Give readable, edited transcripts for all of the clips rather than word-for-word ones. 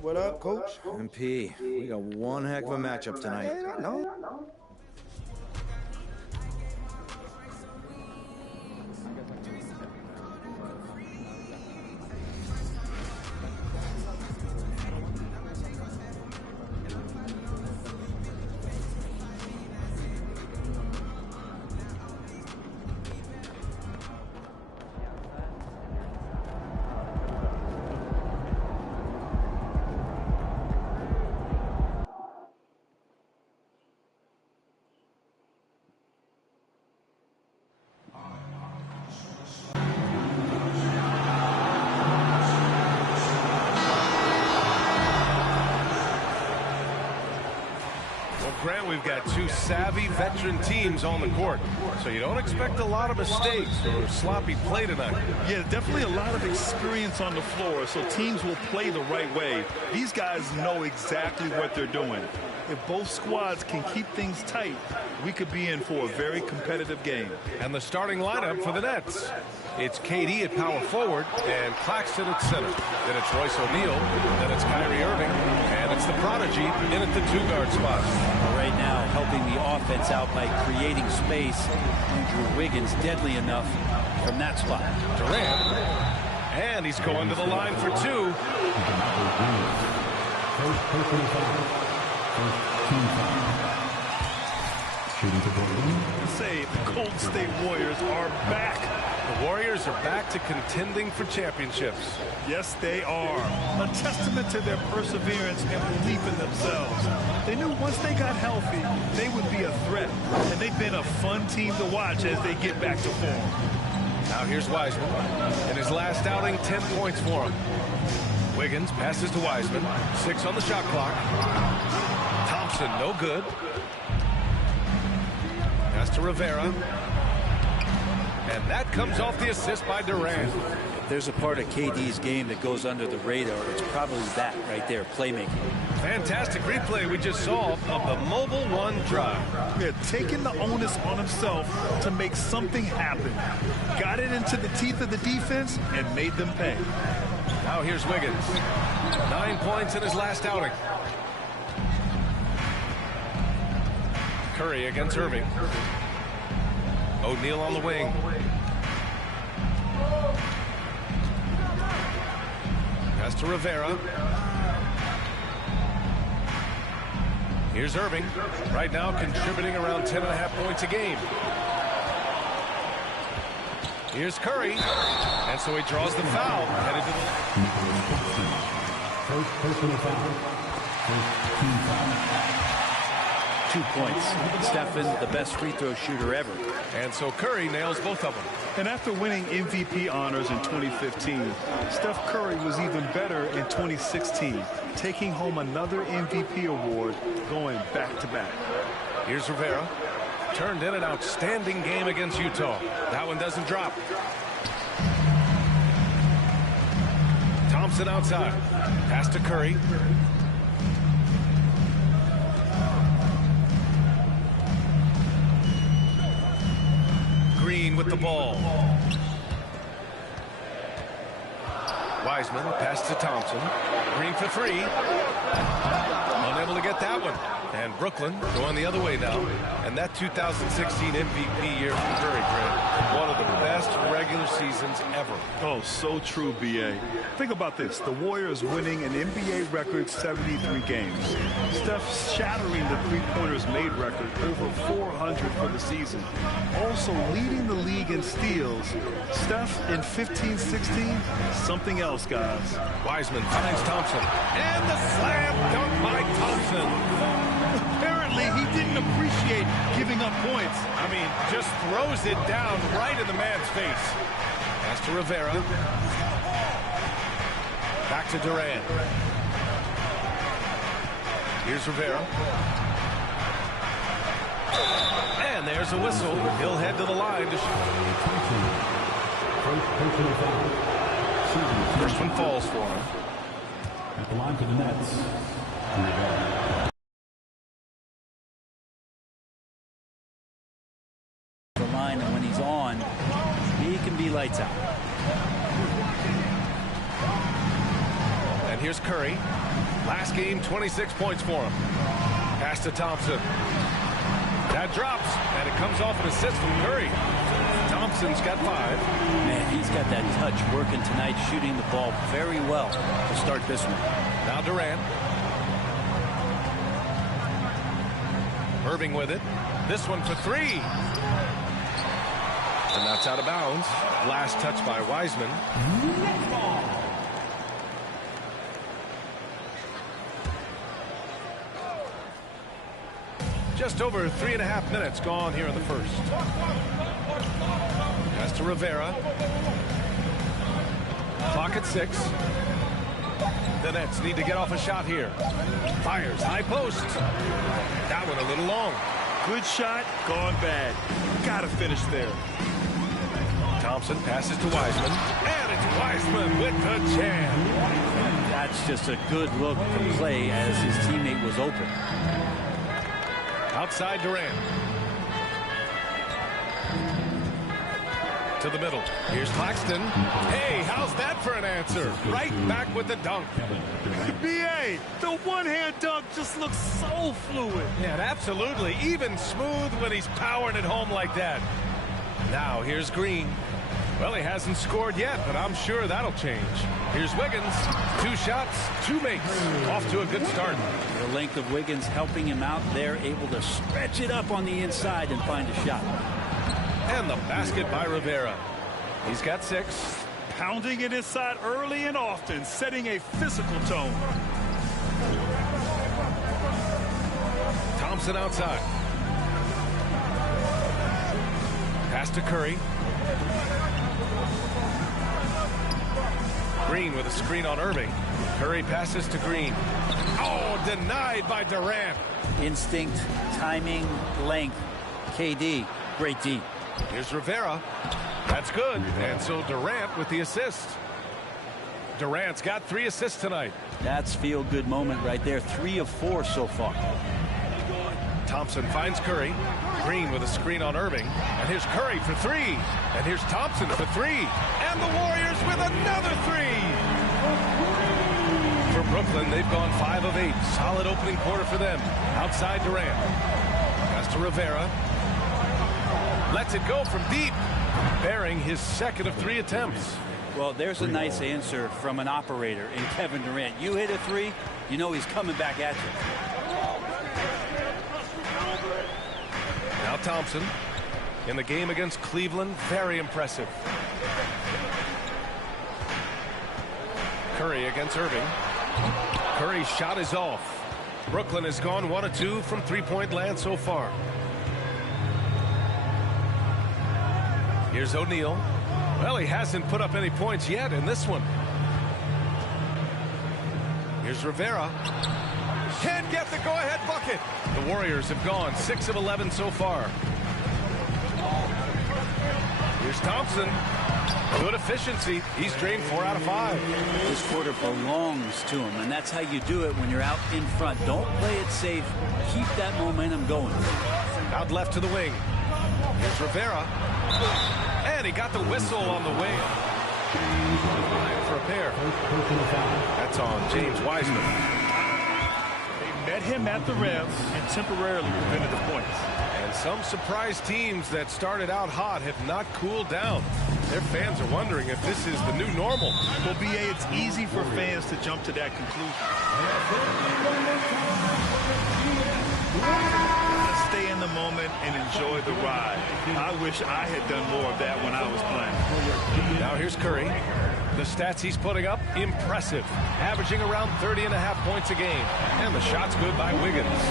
What up, Coach? MP, we got one heck of a matchup tonight. No. Grant, we've got two savvy veteran teams on the court, so you don't expect a lot of mistakes or sloppy play tonight. Yeah, definitely a lot of experience on the floor, so teams will play the right way. These guys know exactly what they're doing. If both squads can keep things tight, we could be in for a very competitive game. And the starting lineup for the Nets. It's KD at power forward and Claxton at center. Then it's Royce O'Neal, then it's Kyrie Irving, and it's the prodigy in at the two-guard spot. Right now, helping the offense out by creating space. Andrew Wiggins deadly enough from that spot. Durant, and he's going to the line for two. Say the Golden State Warriors are back. The Warriors are back to contending for championships. Yes, they are. A testament to their perseverance and belief in themselves. They knew once they got healthy, they would be a threat. And they've been a fun team to watch as they get back to form. Now here's Wiseman. In his last outing, 10 points for him. Wiggins passes to Wiseman. 6 on the shot clock. Thompson, no good. Pass to Rivera. And that comes off the assist by Durant. If there's a part of KD's game that goes under the radar, it's probably that right there, playmaking. Fantastic replay we just saw of the mobile one drive. Yeah, taking the onus on himself to make something happen. Got it into the teeth of the defense and made them pay. Now here's Wiggins. 9 points in his last outing. Curry against Irving. O'Neal on the wing. Pass to Rivera. Here's Irving. Right now contributing around 10.5 points a game. Here's Curry. And so he draws the foul. Headed to the... First personal foul. First team foul. 2 points. Stephen, the best free throw shooter ever. And so Curry nails both of them. And after winning MVP honors in 2015, Steph Curry was even better in 2016, taking home another MVP award, going back-to-back. Here's Rivera. Turned in an outstanding game against Utah. That one doesn't drop. Thompson outside. Pass to Curry. Green with the ball. Wiseman pass to Thompson. Green for three. Unable to get that one. And Brooklyn going the other way now. And that 2016 MVP year for Curry, Grant. One of the best regular seasons ever. Oh, so true, B.A. Think about this. The Warriors winning an NBA record 73 games. Steph shattering the three-pointers made record, over 400 for the season. Also leading the league in steals. Steph in 15-16, something else, guys. Wiseman finds Thompson. And the slam dunk by Thompson. Apparently, he didn't appreciate giving up points. I mean, just throws it down right in the man's face. Pass to Rivera. Back to Durant. Here's Rivera. And there's a whistle. He'll head to the line to shoot. First one falls for him. At the line for the Nets. The line, and when he's on, he can be lights out. And here's Curry. Last game, 26 points for him. Pass to Thompson. That drops, and it comes off an assist from Curry. Thompson's got 5. Man, he's got that touch working tonight, shooting the ball very well to start this one. Now Durant. Irving with it. This one for 3. And that's out of bounds. Last touch by Wiseman. Just over 3.5 minutes gone here in the first. Pass to Rivera. Clock at 6. The Nets need to get off a shot here. Fires high post. That one a little long. Good shot, gone bad. Gotta finish there. Thompson passes to Wiseman. And it's Wiseman with the jam. That's just a good look from Clay as his teammate was open. Outside Durant. To the middle. Here's Claxton. Hey, how's that for an answer? Right back with the dunk. B.A., the one-hand dunk just looks so fluid. Yeah, absolutely. Even smooth when he's powering it home like that. Now, here's Green. Well, he hasn't scored yet, but I'm sure that'll change. Here's Wiggins. 2 shots, 2 makes. Off to a good start. The length of Wiggins helping him out there, able to stretch it up on the inside and find a shot. And the basket by Rivera. He's got 6. Pounding it inside early and often, setting a physical tone. Thompson outside. Pass to Curry. Green with a screen on Irving. Curry passes to Green. Oh, denied by Durant. Instinct, timing, length. KD, great D. Here's Rivera. That's good. And so Durant with the assist. Durant's got 3 assists tonight. That's feel-good moment right there. 3 of 4 so far. Thompson finds Curry. Green with a screen on Irving. And here's Curry for 3. And here's Thompson for 3. And the Warriors with another 3. For Brooklyn, they've gone 5 of 8. Solid opening quarter for them. Outside Durant. Pass to Rivera. Lets it go from deep. Bearing his 2nd of 3 attempts. Well, there's a nice answer from an operator in Kevin Durant. You hit a 3, you know he's coming back at you. Now Thompson in the game against Cleveland. Very impressive. Curry against Irving. Curry's shot is off. Brooklyn has gone 1 of 2 from 3-point land so far. Here's O'Neal. Well, he hasn't put up any points yet in this one. Here's Rivera. Can't get the go-ahead bucket. The Warriors have gone 6 of 11 so far. Here's Thompson. Good efficiency. He's drained 4 out of 5. This quarter belongs to him, and that's how you do it when you're out in front. Don't play it safe. Keep that momentum going. Out left to the wing. Here's Rivera. And he got the whistle on the wing. For a pair. That's on James Wiseman. They met him at the rim and temporarily prevented the points. And some surprise teams that started out hot have not cooled down. Their fans are wondering if this is the new normal. Well, B.A., it's easy for fans to jump to that conclusion. Just stay in the moment and enjoy the ride. I wish I had done more of that when I was playing. Now here's Curry. The stats he's putting up, impressive. Averaging around 30.5 points a game. And the shot's good by Wiggins.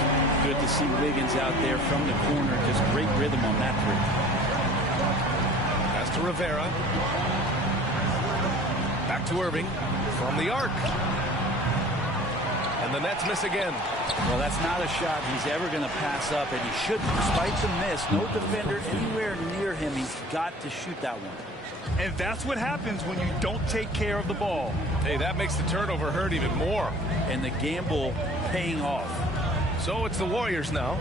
Good to see Wiggins out there from the corner. Just great rhythm on that 3. Pass to Rivera. Back to Irving. From the arc. And the Nets miss again. Well, that's not a shot he's ever going to pass up, and he shouldn't. Despite the miss, no defender anywhere near him. He's got to shoot that one. And that's what happens when you don't take care of the ball. Hey, that makes the turnover hurt even more. And the gamble paying off. So it's the Warriors now.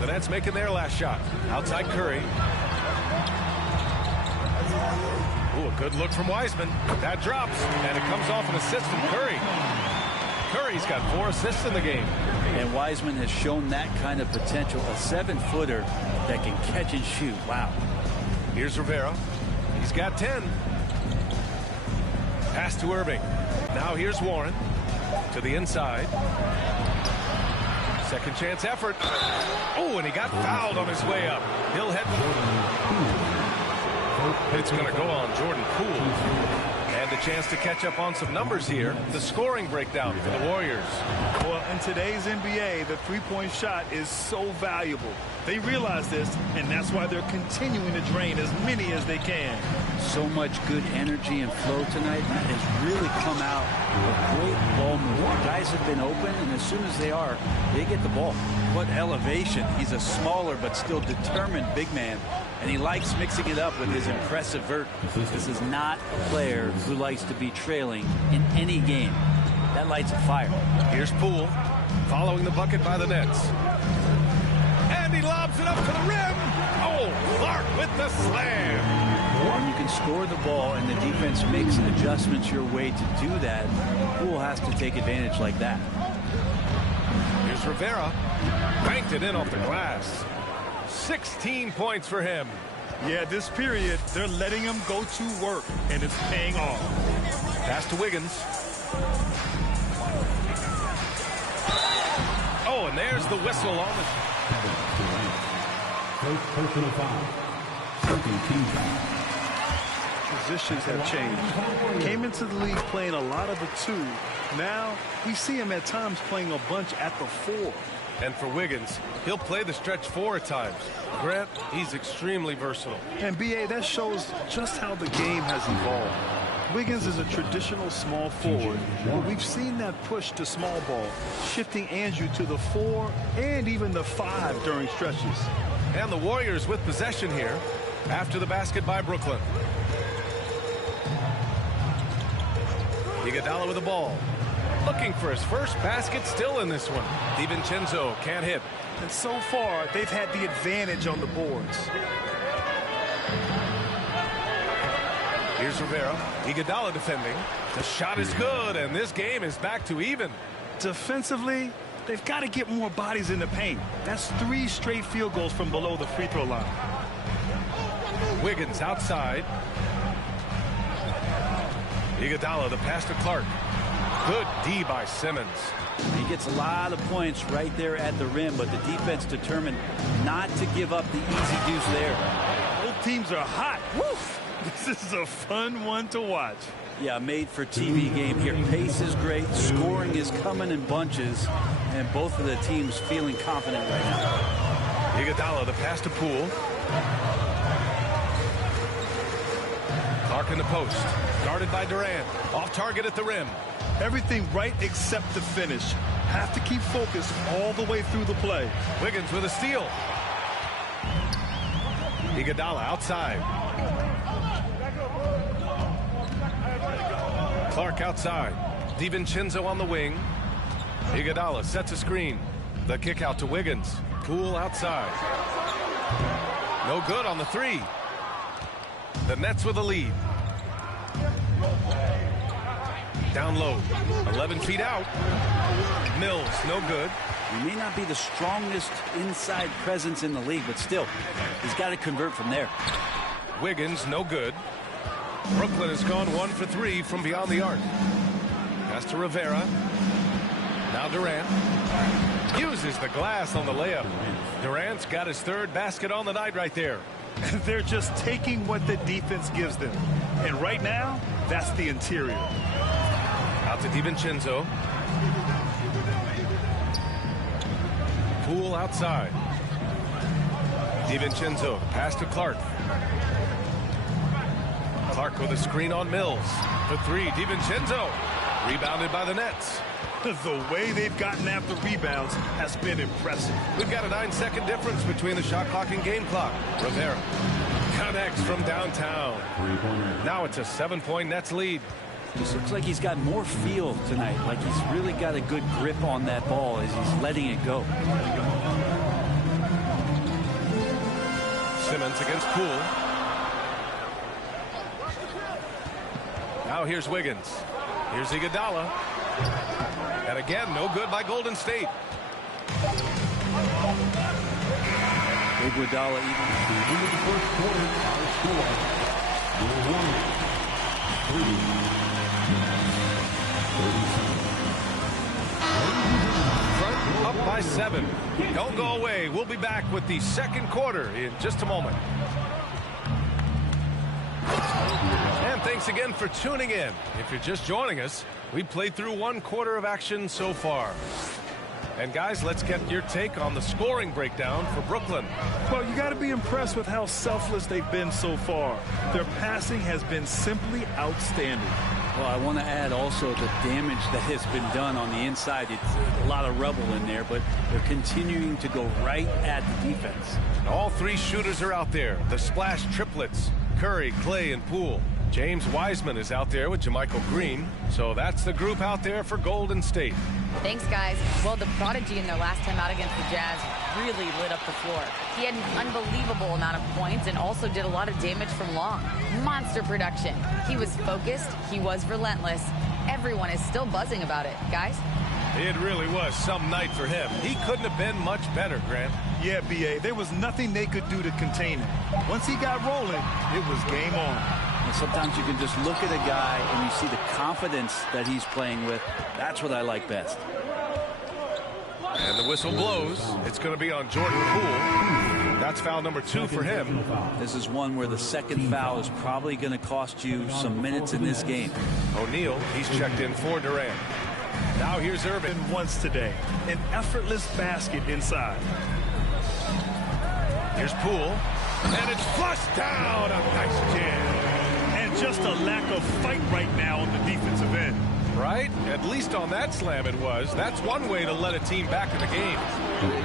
The Nets making their last shot. Outside Curry. Ooh, a good look from Wiseman. That drops, and it comes off an assist from Curry. Curry's got 4 assists in the game. And Wiseman has shown that kind of potential. A 7-footer that can catch and shoot. Wow. Here's Rivera. He's got 10. Pass to Irving. Now here's Warren. To the inside. Second chance effort. Oh, and he got fouled on his way up. He'll head. It's going to go on Jordan Poole. And a chance to catch up on some numbers here. The scoring breakdown for the Warriors. Well, in today's NBA, the three-point shot is so valuable. They realize this, and that's why they're continuing to drain as many as they can. So much good energy and flow tonight. That has really come out of great ball movement. Guys have been open, and as soon as they are, they get the ball. What elevation. He's a smaller but still determined big man, and he likes mixing it up with his impressive vert. This is not a player who likes to be trailing in any game. That lights a fire. Here's Poole following the bucket by the Nets. And he lobs it up to the rim. Oh, Clark with the slam. When you can score the ball and the defense makes adjustments your way to do that, Poole has to take advantage like that. Here's Rivera. Banked it in off the glass. 16 points for him. Yeah, this period, they're letting him go to work, and it's paying off. Pass to Wiggins. Oh, and there's the whistle on the... Personal foul. Second team foul. Positions have changed. Came into the league playing a lot of the 2. Now, we see him at times playing a bunch at the 4. And for Wiggins, he'll play the stretch 4 at times. Grant, he's extremely versatile. And B.A., that shows just how the game has evolved. Wiggins is a traditional small forward, but we've seen that push to small ball, shifting Andrew to the 4 and even the 5 during stretches. And the Warriors with possession here after the basket by Brooklyn. Iguodala with the ball. Looking for his first basket, still in this one. DiVincenzo can't hit. And so far, they've had the advantage on the boards. Here's Rivera. Iguodala defending. The shot is good, and this game is back to even. Defensively, they've got to get more bodies in the paint. That's 3 straight field goals from below the free throw line. Wiggins outside. Iguodala, the pass to Clark. Good D by Simmons. He gets a lot of points right there at the rim, but the defense determined not to give up the easy deuce there. Both teams are hot. Woof! This is a fun one to watch. Yeah, made for TV game here. Pace is great. Scoring is coming in bunches, and both of the teams feeling confident right now. Iguodala, the pass to Poole. Clark in the post. Guarded by Durant. Off target at the rim. Everything right except the finish. Have to keep focused all the way through the play. Wiggins with a steal. Iguodala outside. Clark outside. DiVincenzo on the wing. Iguodala sets a screen. The kick out to Wiggins. Poole outside. No good on the 3. The Nets with a lead. Down low. 11 feet out. Mills, no good. He may not be the strongest inside presence in the league, but still, he's got to convert from there. Wiggins, no good. Brooklyn has gone 1 for 3 from beyond the arc. Pass to Rivera. Now Durant. Uses the glass on the layup. Durant's got his 3rd basket on the night right there. They're just taking what the defense gives them. And right now, that's the interior. Out to DiVincenzo. Poole outside. DiVincenzo, pass to Clark. Clark with a screen on Mills. For 3, DiVincenzo. Rebounded by the Nets. The way they've gotten after rebounds has been impressive. We've got a 9-second difference between the shot clock and game clock. Rivera connects from downtown. Now it's a 7-point Nets lead. Just looks like he's got more feel tonight, like he's really got a good grip on that ball as he's letting it go. Simmons against Poole. Now here's Wiggins. Here's Iguodala. And again, no good by Golden State. Iguodala even. Into the first quarter, our score. Your warning. 37. Front up by 7. Don't go away. We'll be back with the second quarter in just a moment. And thanks again for tuning in. If you're just joining us, we played through 1 quarter of action so far. And guys, let's get your take on the scoring breakdown for Brooklyn. Well, you got to be impressed with how selfless they've been so far. Their passing has been simply outstanding. Well, I want to add also the damage that has been done on the inside. It's a lot of rubble in there, but they're continuing to go right at the defense. All 3 shooters are out there. The splash triplets, Curry, Clay, and Poole. James Wiseman is out there with JaMychal Green. So that's the group out there for Golden State. Thanks, guys. Well, the prodigy in their last time out against the Jazz really lit up the floor. He had an unbelievable amount of points and also did a lot of damage from long. Monster production. He was focused. He was relentless. Everyone is still buzzing about it. Guys? It really was some night for him. He couldn't have been much better, Grant. Yeah, B.A., there was nothing they could do to contain him. Once he got rolling, it was game on. And sometimes you can just look at a guy and you see the confidence that he's playing with. That's what I like best. And the whistle blows. It's going to be on Jordan Poole. That's foul number 2 for him. This is one where the second foul is probably going to cost you some minutes in this game. O'Neal, he's checked in for Durant. Now here's Irving. Once today, an effortless basket inside. Here's Poole. And it's flushed down. A nice jam. And just a lack of fight right now on the defensive end. Right? At least on that slam it was. That's one way to let a team back in the game.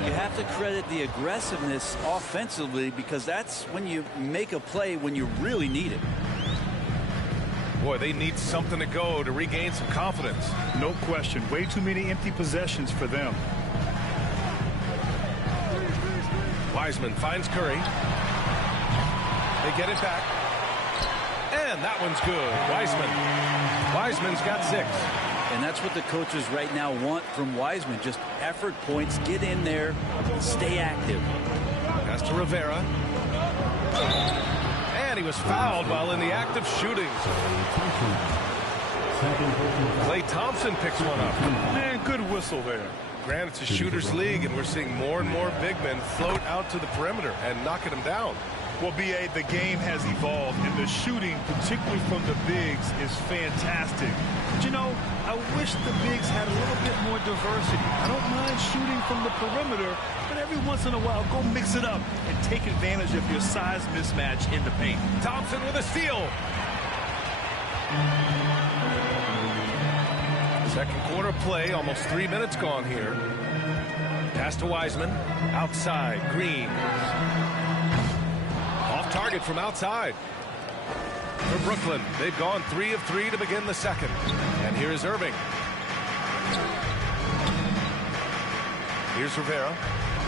You have to credit the aggressiveness offensively because that's when you make a play when you really need it. Boy, they need something to go to regain some confidence. No question. Way too many empty possessions for them. Wiseman finds Curry. They get it back. And that one's good. Wiseman's got 6. And that's what the coaches right now want from Wiseman. Just effort points. Get in there. Stay active. Pass to Rivera. And he was fouled while in the act of shooting. Klay Thompson picks one up. Man, good whistle there. Grant, it's a shooter's league, and we're seeing more and more big men float out to the perimeter and knocking them down. Well, B.A., the game has evolved, and the shooting, particularly from the bigs, is fantastic. But, you know, I wish the bigs had a little bit more diversity. I don't mind shooting from the perimeter, but every once in a while, go mix it up and take advantage of your size mismatch in the paint. Thompson with a steal. Second quarter play, almost 3 minutes gone here. Pass to Wiseman. Outside, Green. Off target from outside. For Brooklyn, they've gone 3 of 3 to begin the second. And here's Irving. Here's Rivera.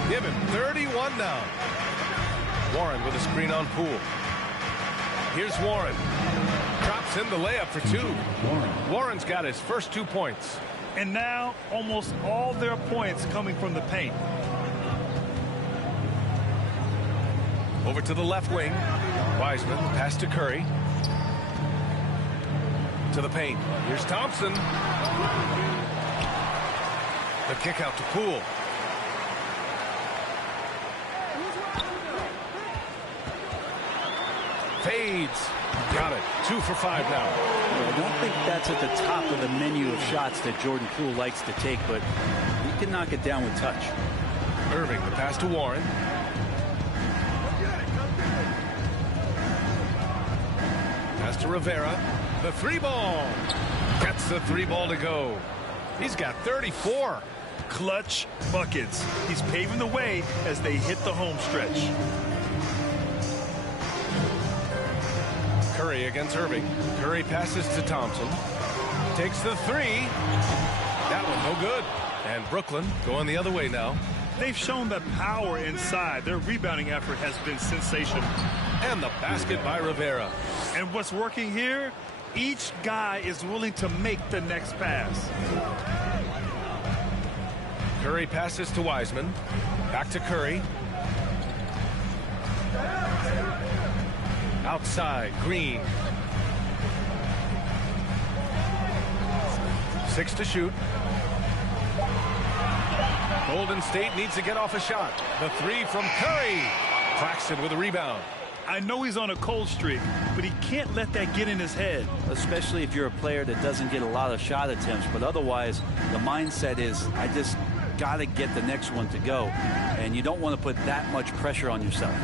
Give him 31 now. Warren with a screen on Poole. Here's Warren. Drops in the layup for 2. Warren's got his first 2 points. And now almost all their points coming from the paint. Over to the left wing. Wiseman, pass to Curry. To the paint. Here's Thompson. The kick out to Poole. Fades. Got it. 2 for 5 now. I don't think that's at the top of the menu of shots that Jordan Poole likes to take, but he can knock it down with touch. Irving, the pass to Warren. Pass to Rivera. The 3 ball. Gets the 3 ball to go. He's got 34. Clutch buckets. He's paving the way as they hit the home stretch. Curry against Irving. Curry passes to Thompson. Takes the three. That one no good. And Brooklyn going the other way now. They've shown that power inside. Their rebounding effort has been sensational. And the basket by Rivera. And what's working here? Each guy is willing to make the next pass. Curry passes to Wiseman. Back to Curry. Outside, Green. 6 to shoot. Golden State needs to get off a shot. The three from Curry. Claxton with a rebound. I know he's on a cold streak, but he can't let that get in his head. Especially if you're a player that doesn't get a lot of shot attempts. But otherwise, the mindset is, I just got to get the next one to go. And you don't want to put that much pressure on yourself.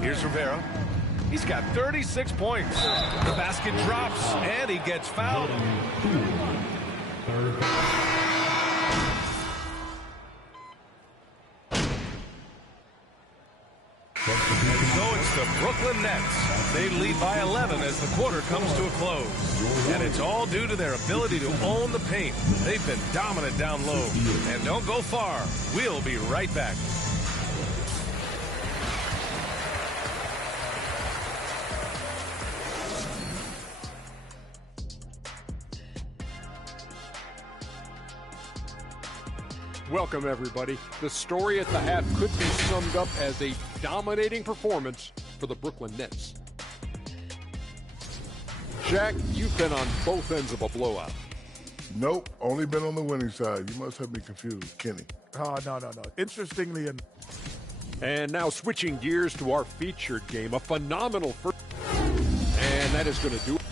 Here's Rivera. He's got 36 points. The basket drops, and he gets fouled. So it's the Brooklyn Nets. They lead by 11 as the quarter comes to a close. And it's all due to their ability to own the paint. They've been dominant down low. And don't go far. We'll be right back. Welcome, everybody. The story at the half could be summed up as a dominating performance for the Brooklyn Nets. Shaq, you've been on both ends of a blowout. Nope, only been on the winning side. You must have me confused, Kenny. Oh, no. Interestingly, And now switching gears to our featured game, a phenomenal first. And that is going to do it.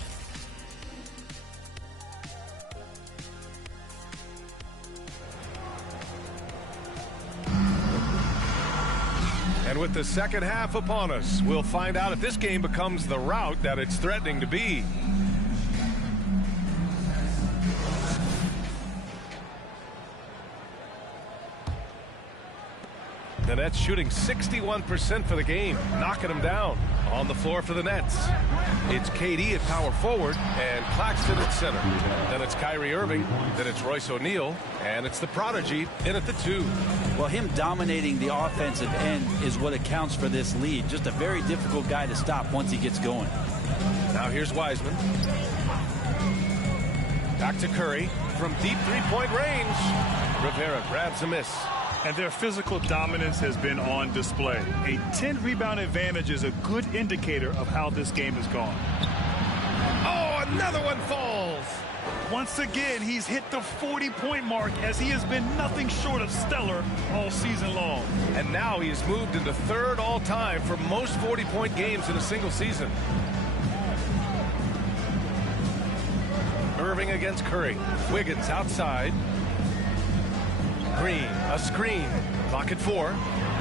And with the second half upon us, we'll find out if this game becomes the rout that it's threatening to be. The Nets shooting 61% for the game, knocking them down. On the floor for the Nets, it's KD at power forward and Claxton at center. Then it's Kyrie Irving, then it's Royce O'Neal, and it's the prodigy in at the 2. Well, him dominating the offensive end is what accounts for this lead. Just a very difficult guy to stop once he gets going. Now here's Wiseman. Back to Curry from deep three-point range. Rivera grabs a miss. And their physical dominance has been on display. A 10-rebound advantage is a good indicator of how this game has gone. Oh, another one falls. Once again, he's hit the 40-point mark as he has been nothing short of stellar all season long. And now he has moved into third all-time for most 40-point games in a single season. Irving against Curry. Wiggins outside. Green, a screen. Clock at 4.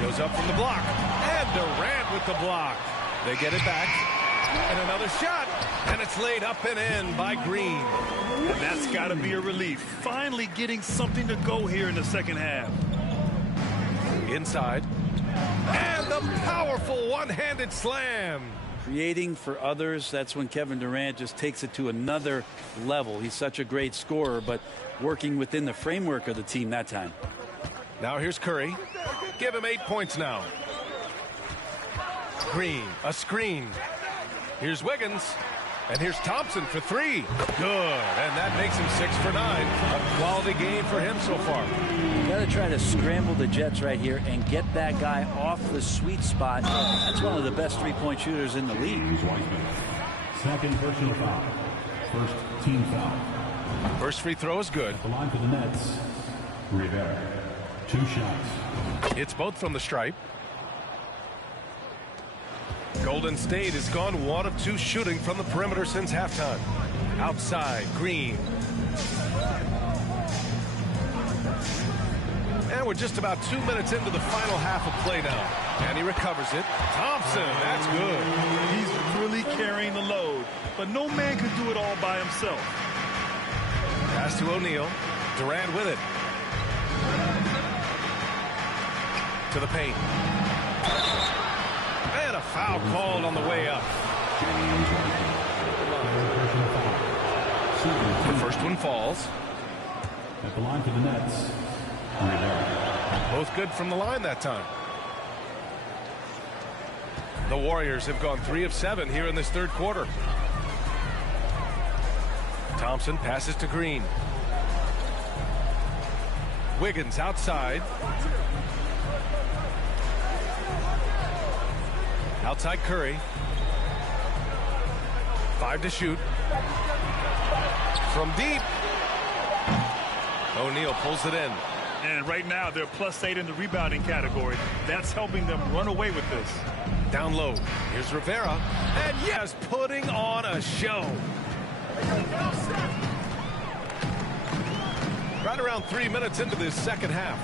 Goes up from the block. And Durant with the block. They get it back. And another shot. And it's laid up and in by Green. And that's got to be a relief. Finally getting something to go here in the second half. Inside. And the powerful one-handed slam. Creating for others, that's when Kevin Durant just takes it to another level. He's such a great scorer, but working within the framework of the team that time. Now here's Curry. Give him 8 points now. Green, a screen. Here's Wiggins. And here's Thompson for 3. Good. And that makes him 6 for 9. A quality game for him so far. You got to try to scramble the Jets right here and get that guy off the sweet spot. That's one of the best three-point shooters in the league. Second personal foul. First team foul. First free throw is good. The line for the Nets. Rivera. 2 shots. It's both from the stripe. Golden State has gone 1 of 2 shooting from the perimeter since halftime. Outside, Green. And we're just about 2 minutes into the final half of play now. And he recovers it. Thompson, that's good. He's really carrying the load, but no man can do it all by himself. Pass to O'Neal. Durant with it. To the paint. And a foul called on the way up. The first one falls. At the line for the Nets, both good from the line that time. The Warriors have gone 3 of 7 here in this third quarter. Thompson passes to Green. Wiggins outside. Outside Curry. 5 to shoot. From deep. O'Neal pulls it in. And right now they're +8 in the rebounding category. That's helping them run away with this. Down low. Here's Rivera. And yes, putting on a show. Right around 3 minutes into this second half.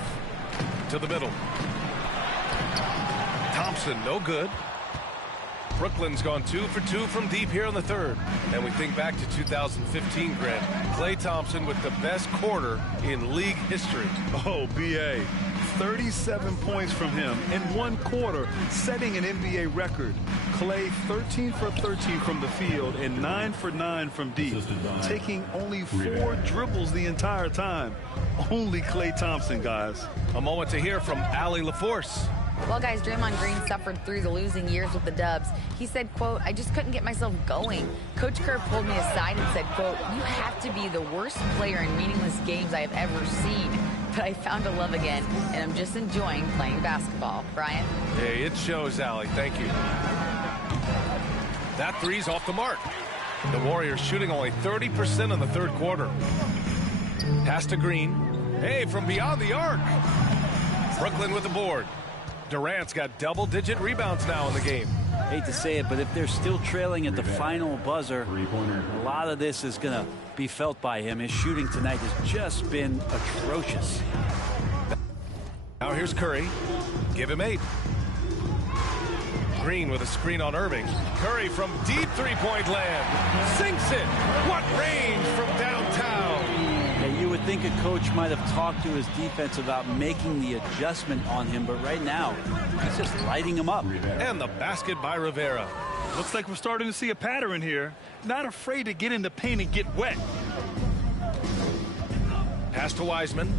To the middle. Thompson, no good. Brooklyn's gone 2 for 2 from deep here in the third. And we think back to 2015, Grant. Klay Thompson with the best quarter in league history. Oh, B.A. 37 points from him in one quarter, setting an NBA record. Klay 13 for 13 from the field and 9 for 9 from deep, taking only 4 dribbles the entire time. Only Klay Thompson, guys. A moment to hear from Allie LaForce. Well, guys, Draymond Green suffered through the losing years with the Dubs. He said, quote, "I just couldn't get myself going." Coach Kerr pulled me aside and said, quote, "You have to be the worst player in meaningless games I have ever seen. But I found a love again, and I'm just enjoying playing basketball." Brian? Hey, it shows, Allie. Thank you. That three's off the mark. The Warriors shooting only 30% in the third quarter. Pass to Green. Hey, from beyond the arc. Brooklyn with the board. Durant's got double-digit rebounds now in the game. Hate to say it, but if they're still trailing at the final buzzer, a lot of this is going to be felt by him. His shooting tonight has just been atrocious. Now here's Curry. Give him 8. Green with a screen on Irving. Curry from deep three-point land. Sinks it. What range from downtown. Yeah, you would think a coach might have talked to his defense about making the adjustment on him, but right now, he's just lighting him up. And the basket by Rivera. Looks like we're starting to see a pattern here. Not afraid to get in the paint and get wet. Pass to Wiseman.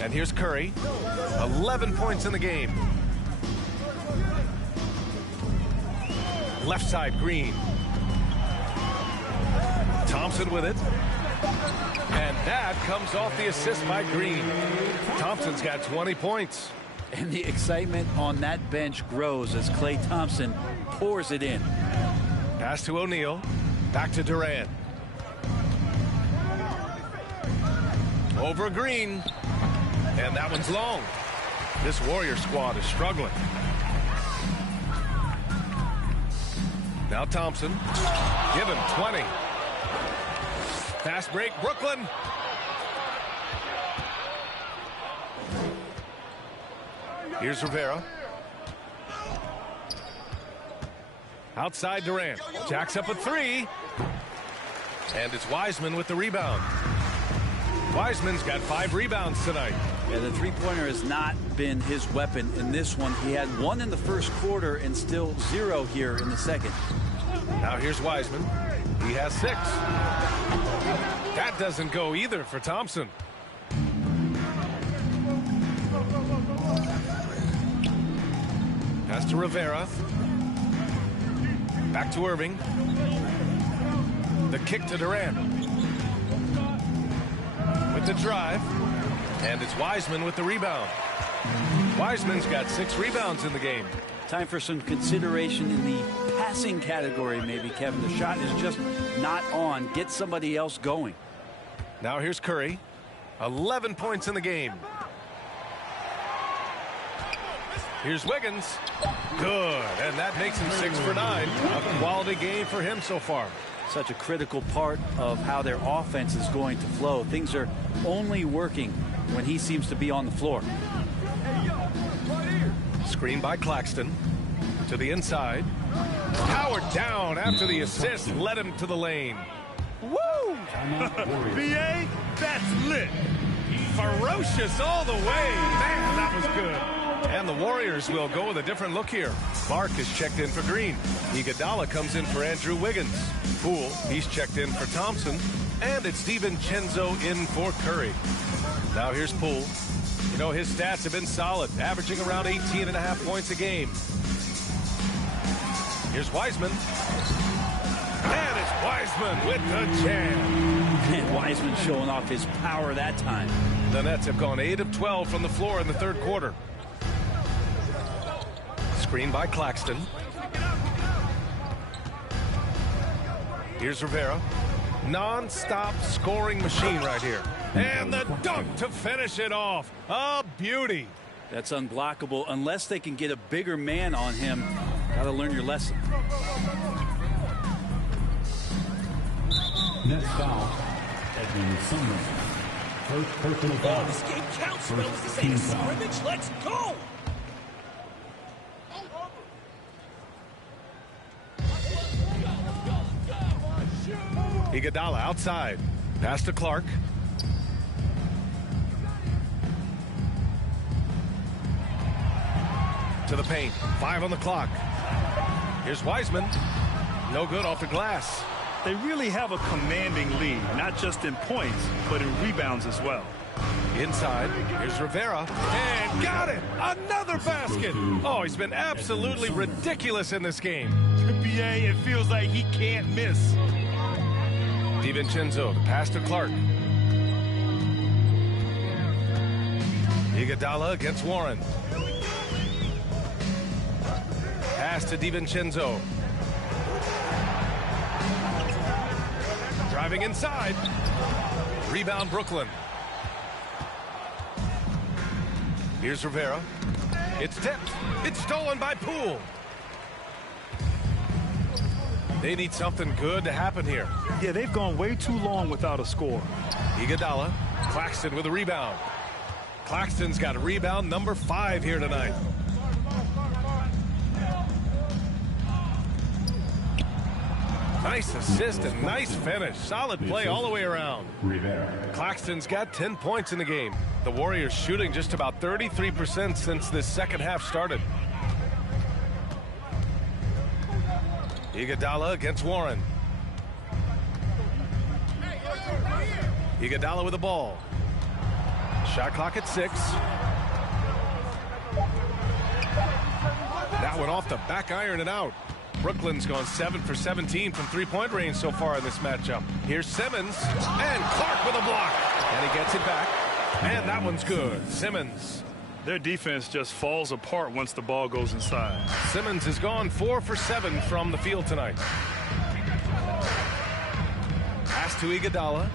And here's Curry. 11 points in the game. Left side, Green. Thompson with it. And that comes off the assist by Green. Thompson's got 20 points. And the excitement on that bench grows as Klay Thompson pours it in. Pass to O'Neal. Back to Durant. Over Green. And that one's long. This Warrior squad is struggling. Now Thompson. Give him 20. Fast break, Brooklyn. Here's Rivera. Outside Durant. Jacks up a 3. And it's Wiseman with the rebound. Wiseman's got 5 rebounds tonight. Yeah, the three-pointer has not been his weapon in this one. He had 1 in the first quarter and still 0 here in the second. Now here's Wiseman. He has 6. That doesn't go either for Thompson. Pass to Rivera. Back to Irving. The kick to Durant. With the drive. And it's Wiseman with the rebound. Wiseman's got 6 rebounds in the game. Time for some consideration in the passing category, maybe, Kevin. The shot is just not on. Get somebody else going. Now here's Curry. 11 points in the game. Here's Wiggins. Good. And that makes him 6 for 9. A quality game for him so far. Such a critical part of how their offense is going to flow. Things are only working when he seems to be on the floor. Screen by Claxton. To the inside. Howard down after the assist led him to the lane. Woo! BA, that's lit. Ferocious all the way. Man, that was good. And the Warriors will go with a different look here. Mark is checked in for Green. Iguodala comes in for Andrew Wiggins. Poole, he's checked in for Thompson. And it's DiVincenzo in for Curry. Now here's Poole. You know, his stats have been solid, averaging around 18.5 points a game. Here's Wiseman. And it's Wiseman with the jam. And Wiseman showing off his power that time. The Nets have gone 8 of 12 from the floor in the third quarter. Screen by Claxton. Here's Rivera. Non-stop scoring machine right here. And the dunk to finish it off. A beauty. That's unblockable unless they can get a bigger man on him. Gotta learn your lesson. Next foul, Edwin Sumner. First personal foul. This game counts, fellas. This ain't a scrimmage. Let's go! Iguodala outside. Pass to Clark. To the paint. 5 on the clock. Here's Wiseman. No good off the glass. They really have a commanding lead, not just in points, but in rebounds as well. Inside, here's Rivera, and got it! Another basket! Oh, he's been absolutely ridiculous in this game. BA, it feels like he can't miss. DiVincenzo, the pass to Clark. Iguodala against Warren. Pass to DiVincenzo. Driving inside. Rebound Brooklyn. Here's Rivera. It's tipped. It's stolen by Poole. They need something good to happen here. Yeah, they've gone way too long without a score. Iguodala. Claxton with a rebound. Claxton's got a rebound number 5 here tonight. Nice assist and nice finish. Solid play all the way around. Claxton's got 10 points in the game. The Warriors shooting just about 33% since this second half started. Iguodala against Warren. Iguodala with the ball. Shot clock at 6. That one off the back iron and out. Brooklyn's gone 7 for 17 from three-point range so far in this matchup. Here's Simmons, and Clark with a block. And he gets it back, and that one's good. Simmons. Their defense just falls apart once the ball goes inside. Simmons has gone 4 for 7 from the field tonight. Pass to Iguodala.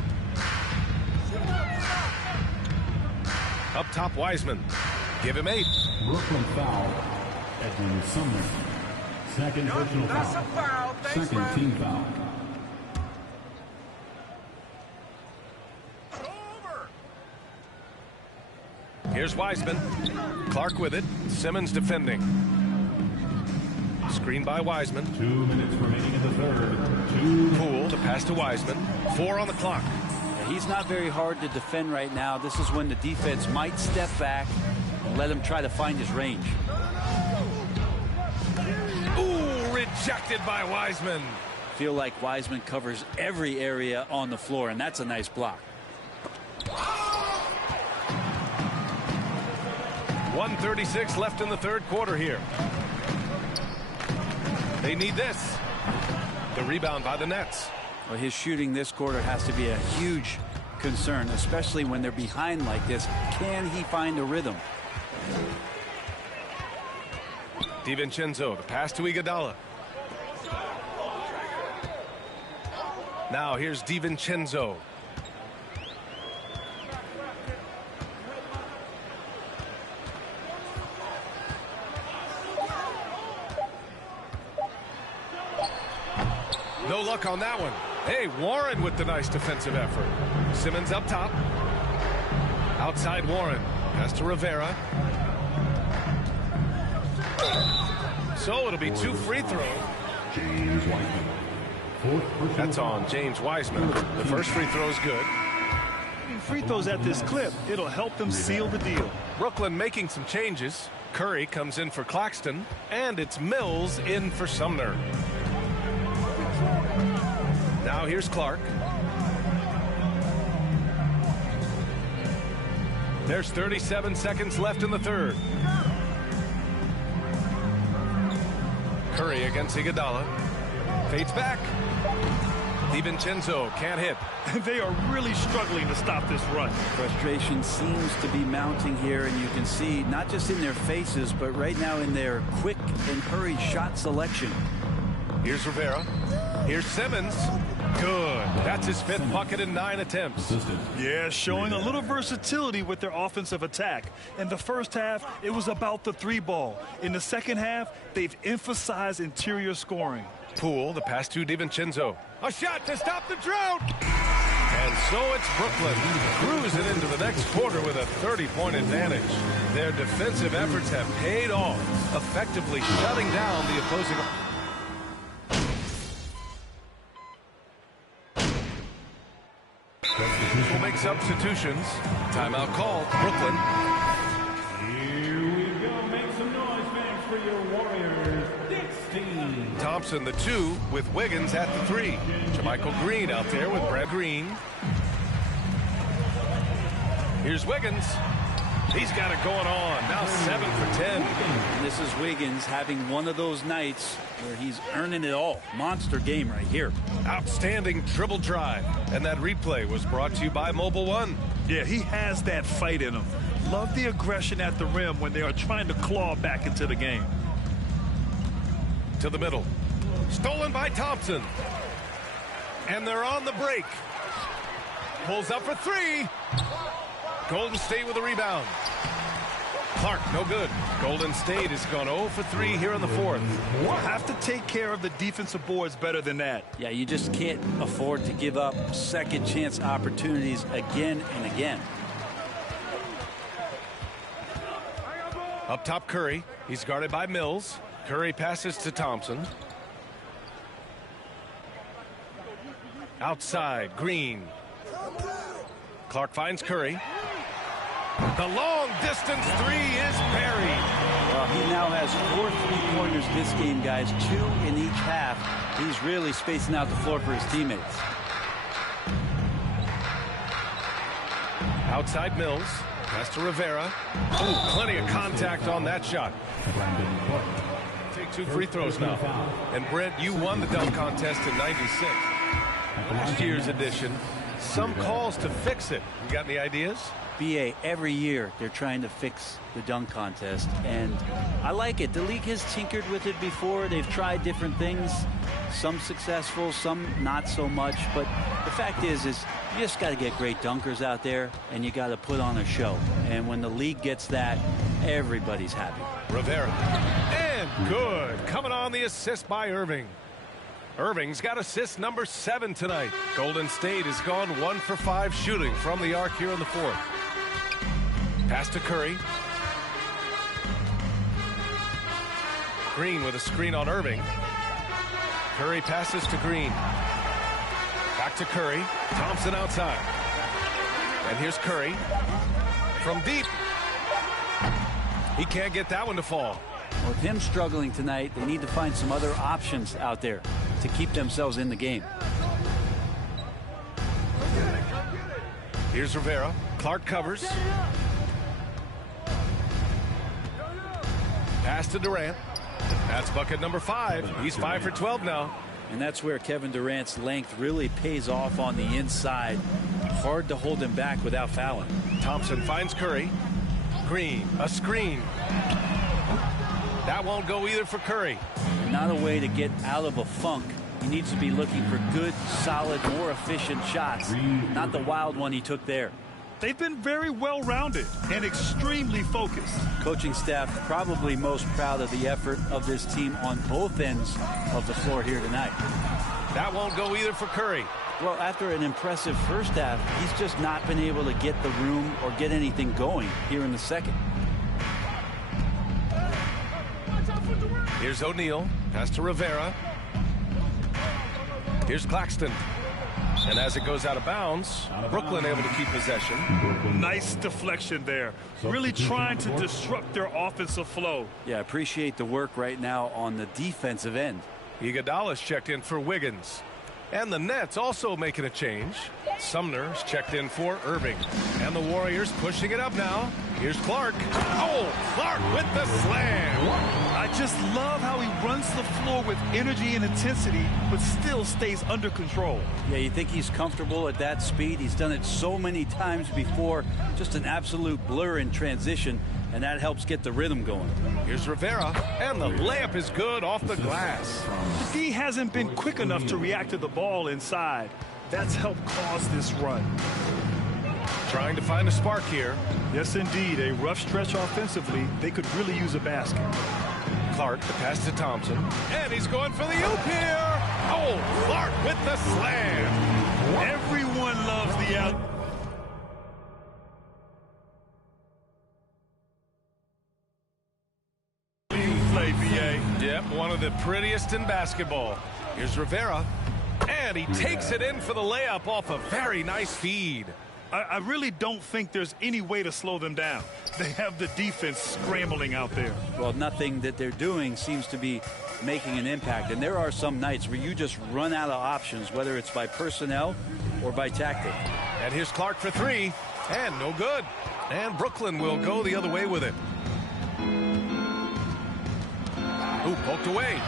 Up top, Wiseman. Give him 8. Brooklyn foul, Edwin Sumner. Second personal foul. Second team foul. Here's Wiseman. Clark with it. Simmons defending. Screen by Wiseman. 2 minutes remaining in the third. Poole to pass to Wiseman. 4 on the clock. He's not very hard to defend right now. This is when the defense might step back and let him try to find his range. Ooh, rejected by Wiseman. Feel like Wiseman covers every area on the floor, and that's a nice block. 1:36 left in the third quarter here. They need this. The rebound by the Nets. Well, his shooting this quarter has to be a huge concern, especially when they're behind like this. Can he find a rhythm? DiVincenzo, the pass to Iguodala. Now here's DiVincenzo. No luck on that one. Hey, Warren with the nice defensive effort. Simmons up top. Outside Warren. Pass to Rivera. So it'll be 2 free throws. James Wiseman. That's on James Wiseman. The first free throw is good. Free throws at this clip, it'll help them seal the deal. Brooklyn making some changes. Curry comes in for Claxton, and it's Mills in for Sumner. Now here's Clark. There's 37 seconds left in the third. Curry against Iguodala. Fades back. DiVincenzo can't hit. They are really struggling to stop this run. Frustration seems to be mounting here, and you can see not just in their faces, but right now in their quick and hurried shot selection. Here's Rivera. Here's Simmons. Good. That's his 5th bucket in 9 attempts. Yeah, showing a little versatility with their offensive attack. In the first half, it was about the 3-ball. In the second half, they've emphasized interior scoring. Poole, the pass to DiVincenzo. A shot to stop the drought. And so it's Brooklyn cruising into the next quarter with a 30-point advantage. Their defensive efforts have paid off, effectively shutting down the opposing. Will make substitutions. Timeout called. Brooklyn. Here we go. Make some noise, fans, for your Warriors. 16. Thompson, the 2, with Wiggins at the 3. Jermichael Green out there with Brad Green. Here's Wiggins. He's got it going on. Now 7 for 10. And this is Wiggins having one of those nights where he's earning it all. Monster game right here. Outstanding dribble drive. And that replay was brought to you by Mobile One. Yeah, he has that fight in him. Love the aggression at the rim when they are trying to claw back into the game. To the middle. Stolen by Thompson. And they're on the break. Pulls up for 3. Golden State with a rebound. Clark, no good. Golden State has gone 0 for 3 here in the 4th. We'll have to take care of the defensive boards better than that. Yeah, you just can't afford to give up second chance opportunities again and again. Up top, Curry. He's guarded by Mills. Curry passes to Thompson. Outside, Green. Clark finds Curry. The long distance 3 is buried. Well, he now has 4 3-pointers this game, guys. 2 in each half. He's really spacing out the floor for his teammates. Outside Mills. Pass to Rivera. Oh, plenty of contact on that shot. Take 2 free throws now. And Brent, you won the dunk contest in '96. Last year's edition. Some calls to fix it. You got any ideas? BA, every year they're trying to fix the dunk contest, and I like it. The league has tinkered with it before. They've tried different things, some successful, some not so much, but the fact is you just got to get great dunkers out there, and you got to put on a show. And when the league gets that, everybody's happy. Rivera. And good. Coming on the assist by Irving. Irving's got assist number 7 tonight. Golden State has gone 1 for 5 shooting from the arc here in the 4th. Pass to Curry. Green with a screen on Irving. Curry passes to Green. Back to Curry. Thompson outside. And here's Curry. From deep. He can't get that one to fall. With him struggling tonight, they need to find some other options out there to keep themselves in the game. Here's Rivera. Clark covers. Pass to Durant. That's bucket number 5. He's 5 for 12 now. And that's where Kevin Durant's length really pays off on the inside. Hard to hold him back without fouling. Thompson finds Curry. Green, a screen. That won't go either for Curry. Not a way to get out of a funk. He needs to be looking for good, solid, more efficient shots. Not the wild one he took there. They've been very well-rounded and extremely focused. Coaching staff probably most proud of the effort of this team on both ends of the floor here tonight. That won't go either for Curry. Well, after an impressive first half, he's just not been able to get the room or get anything going here in the second. Here's O'Neal. Pass to Rivera. Here's Claxton. And as it goes out of bounds, Brooklyn able to keep possession. Nice deflection there. Really trying to disrupt their offensive flow. Yeah, appreciate the work right now on the defensive end. Iguodala's checked in for Wiggins. And the Nets also making a change. Sumner's checked in for Irving. And the Warriors pushing it up now. Here's Clark. Oh, Clark with the slam. I just love how he runs the floor with energy and intensity, but still stays under control. Yeah, you think he's comfortable at that speed. He's done it so many times before. Just an absolute blur in transition, and that helps get the rhythm going. Here's Rivera, and the layup is good off the glass. The D hasn't been quick enough to react to the ball inside. That's helped cause this run. Trying to find a spark here. Yes, indeed. A rough stretch offensively. They could really use a basket. Clark, the pass to Thompson. And he's going for the oop here. Oh, Clark with the slam. Everyone loves the out. Play, BA. Yep, one of the prettiest in basketball. Here's Rivera. And he takes it in for the layup off a very nice feed. I really don't think there's any way to slow them down. They have the defense scrambling out there. Well, nothing that they're doing seems to be making an impact. And there are some nights where you just run out of options, whether it's by personnel or by tactic. And here's Clark for three. And no good. And Brooklyn will go the other way with it. Ooh, poked away.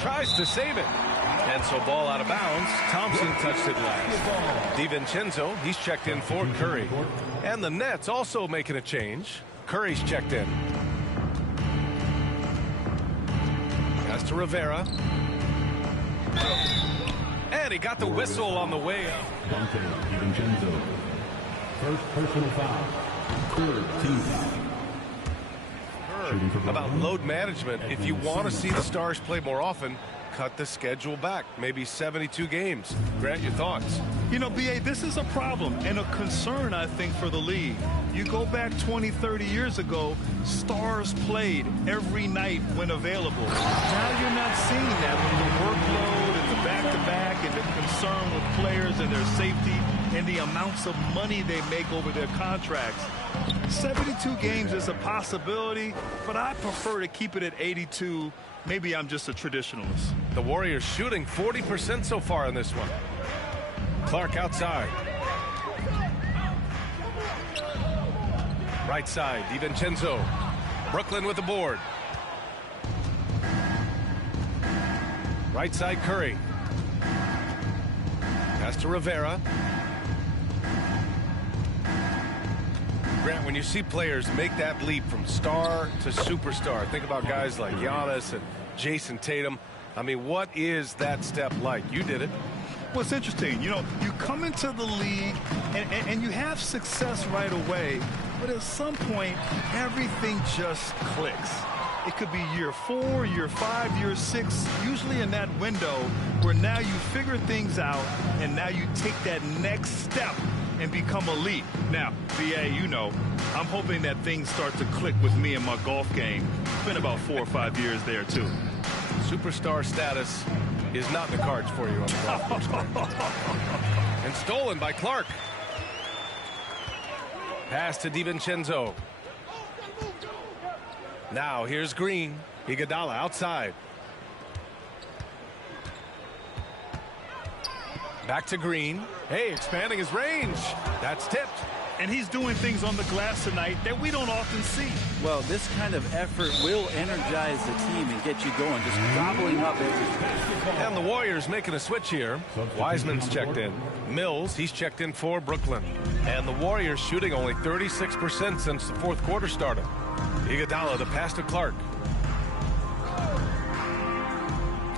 Tries to save it. And so ball out of bounds. Thompson touched it last. DiVincenzo, he's checked in for Curry. And the Nets also making a change. Curry's checked in. Pass to Rivera. And he got the whistle on the way up. DiVincenzo. First personal foul. Third team foul. About load management. If you want to see the Stars play more often, cut the schedule back, maybe 72 games. Grant, your thoughts? You know, BA, this is a problem and a concern, I think, for the league. You go back 20, 30 years ago, Stars played every night when available. Now you're not seeing that with the workload and the back-to-back and the concern with players and their safety and the amounts of money they make over their contracts. 72 games is a possibility, but I prefer to keep it at 82. Maybe I'm just a traditionalist. The Warriors shooting 40% so far in this one. Clark outside. Right side, DiVincenzo. Brooklyn with the board. Right side, Curry. Pass to Rivera. Grant, when you see players make that leap from star to superstar, think about guys like Giannis and Jason Tatum. I mean, what is that step like? You did it. Well, it's interesting. You know, you come into the league and you have success right away, but at some point, everything just clicks. It could be year 4, year 5, year 6, usually in that window where now you figure things out and now you take that next step and become elite. Now, BA, you know, I'm hoping that things start to click with me and my golf game. It's been about 4 or 5 years there, too. Superstar status is not in the cards for you on the golf course. And stolen by Clark. Pass to DiVincenzo. Now here's Green. Iguodala outside. Back to Green. Hey, expanding his range. That's tipped. And he's doing things on the glass tonight that we don't often see. Well, this kind of effort will energize the team and get you going, just gobbling up everything. And the Warriors making a switch here. Wiseman's checked in. Mills, he's checked in for Brooklyn. And the Warriors shooting only 36% since the fourth quarter started. Iguodala, the pass to Clark.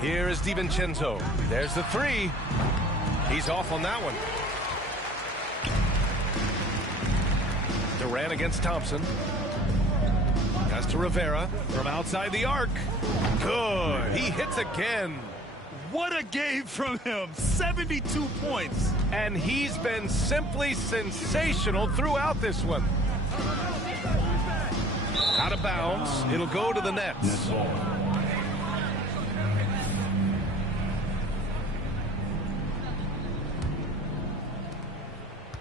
Here is DiVincenzo. There's the three. He's off on that one. Durant against Thompson. Pass to Rivera from outside the arc. Good. He hits again. What a game from him. 72 points. And he's been simply sensational throughout this one. Out of bounds. It'll go to the Nets.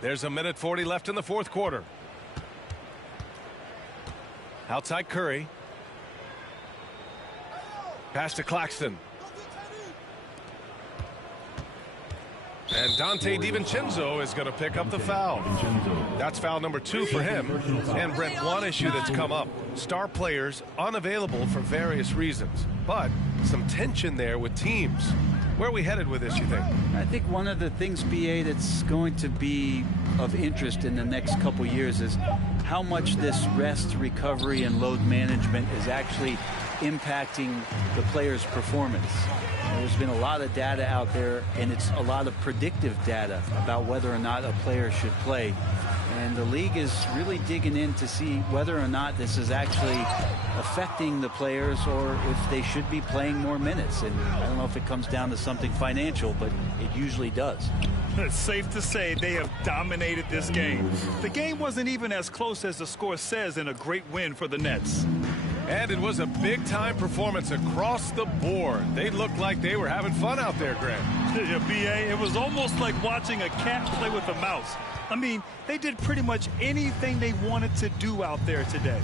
There's a minute 40 left in the fourth quarter. Outside Curry. Pass to Claxton. And Dante DiVincenzo is going to pick up the foul. That's foul number 2 for him. And Brent, one issue that's come up. Star players unavailable for various reasons. But some tension there with teams. Where are we headed with this, you think? I think one of the things, BA, that's going to be of interest in the next couple years is how much this rest, recovery, and load management is actually impacting the player's performance. There's been a lot of data out there, and it's a lot of predictive data about whether or not a player should play. And the league is really digging in to see whether or not this is actually affecting the players or if they should be playing more minutes. And I don't know if it comes down to something financial, but it usually does. It's safe to say they have dominated this game. The game wasn't even as close as the score says in a great win for the Nets. And it was a big-time performance across the board. They looked like they were having fun out there, Grant. Yeah, BA, it was almost like watching a cat play with a mouse. I mean, they did pretty much anything they wanted to do out there today.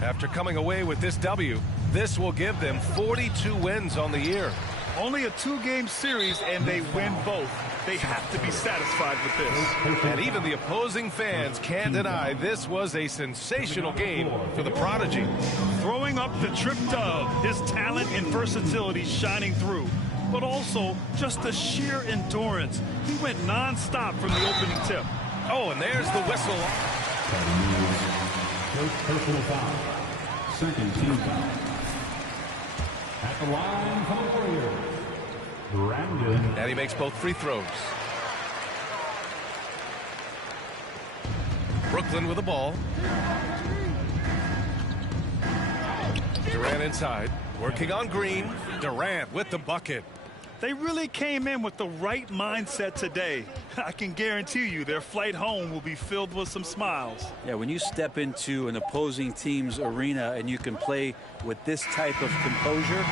After coming away with this W, this will give them 42 wins on the year. Only a 2-game series, and they win both. They have to be satisfied with this. And even the opposing fans can't deny this was a sensational game for the Prodigy. Throwing up the trip dub, his talent and versatility shining through, but also just the sheer endurance. He went non-stop from the opening tip. Oh, and there's the whistle. First personal foul. Second team foul. At the line for the Warriors, Brandon. And he makes both free throws. Brooklyn with the ball. Durant inside, working on Green. Durant with the bucket. They really came in with the right mindset today. I can guarantee you their flight home will be filled with some smiles. Yeah, when you step into an opposing team's arena and you can play with this type of composure,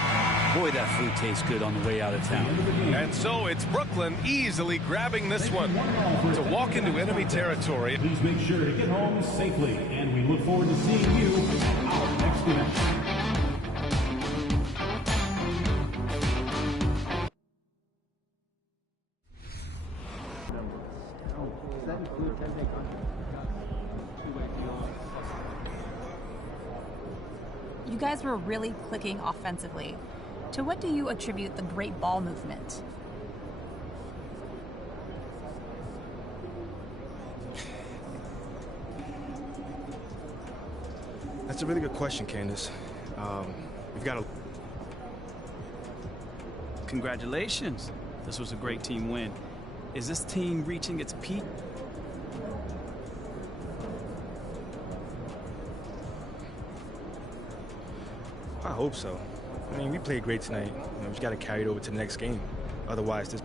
boy, that food tastes good on the way out of town. And so it's Brooklyn easily grabbing this one to walk into enemy territory. Please make sure to get home safely, and we look forward to seeing you at our next event. You guys were really clicking offensively. To what do you attribute the great ball movement? That's a really good question, Candace. We've got a... Congratulations. This was a great team win. Is this team reaching its peak? I hope so. I mean, we played great tonight. We just got to carry it over to the next game. Otherwise, this...